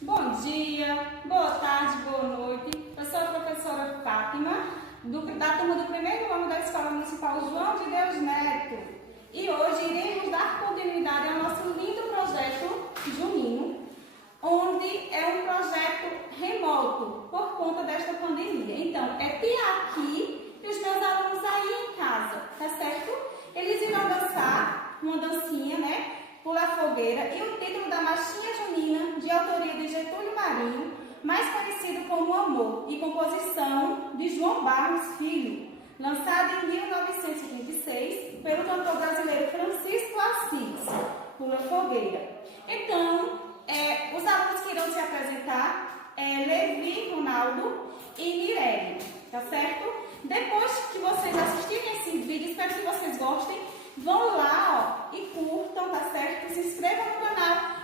Bom dia, boa tarde, boa noite. Eu sou a professora Fátima, da turma do primeiro ano da Escola Municipal João de Deus Neto. E hoje iremos dar continuidade ao nosso lindo projeto junino, onde é um projeto remoto por conta desta pandemia. Então, é aqui e os meus alunos aí em casa, tá certo? Eles irão dançar uma dancinha, né? Pular fogueira, e o título da marchinha junina, de autoria de Getúlio Marinho, mais conhecido como Amor, e composição de João Barros Filho, lançado em 1926 pelo cantor brasileiro Francisco Assis. Pula fogueira. Então, os alunos que irão se apresentar é Levi, Ronaldo e Mirelle, tá certo? Depois que vocês assistirem esse vídeo, espero que vocês gostem. Vão lá, ó, e curtam, tá certo? Se inscrevam no canal